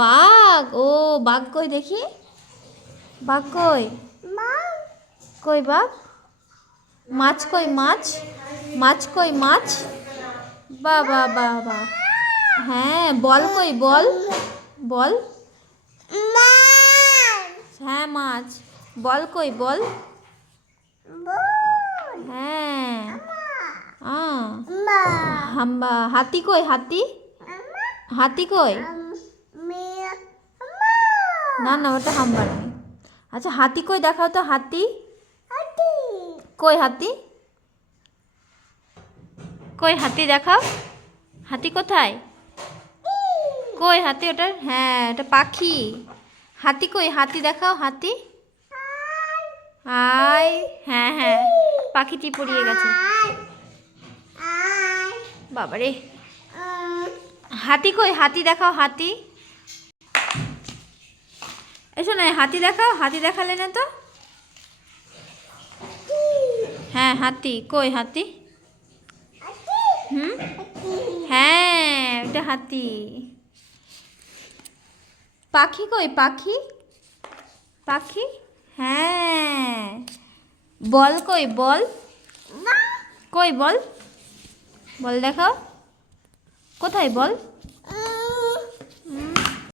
বাঘ, ও বাঘ কই দেখি, বাঘ কই, কই বাঘ, মাছ কই, মাছ, মাছ কই, মাছ, বা বা বা বা, হ্যাঁ বল কই, বল, বল, হ্যাঁ মাছ, বল কই, বল, হ্যাঁ হাম্বা, হাতি কই, হাতি, হাতি কই, না না ওটা হাম্বা নয়। আচ্ছা হাতি কই দেখাও তো, হাতি কই, হাতি কই, হাতি দেখাও, হাতি কোথায়, কই হাতি, ওটা হ্যাঁ ওটা পাখি, হাতি কই, হাতি দেখাও, হাতি, আয়, হ্যাঁ হ্যাঁ পাখিটি পড়িয়ে গেছে, বাবারে, হাতি কই, হাতি দেখাও, হাতি, এসো না হাতি দেখাও, হাতি দেখালে না তো, হ্যাঁ হাতি কই, হাতি, হুম, হ্যাঁ ওটা হাতি, পাখি কই, পাখি, পাখি, হ্যাঁ, বল কই, বল, কই বল, বল দেখাও, কোথায় বল,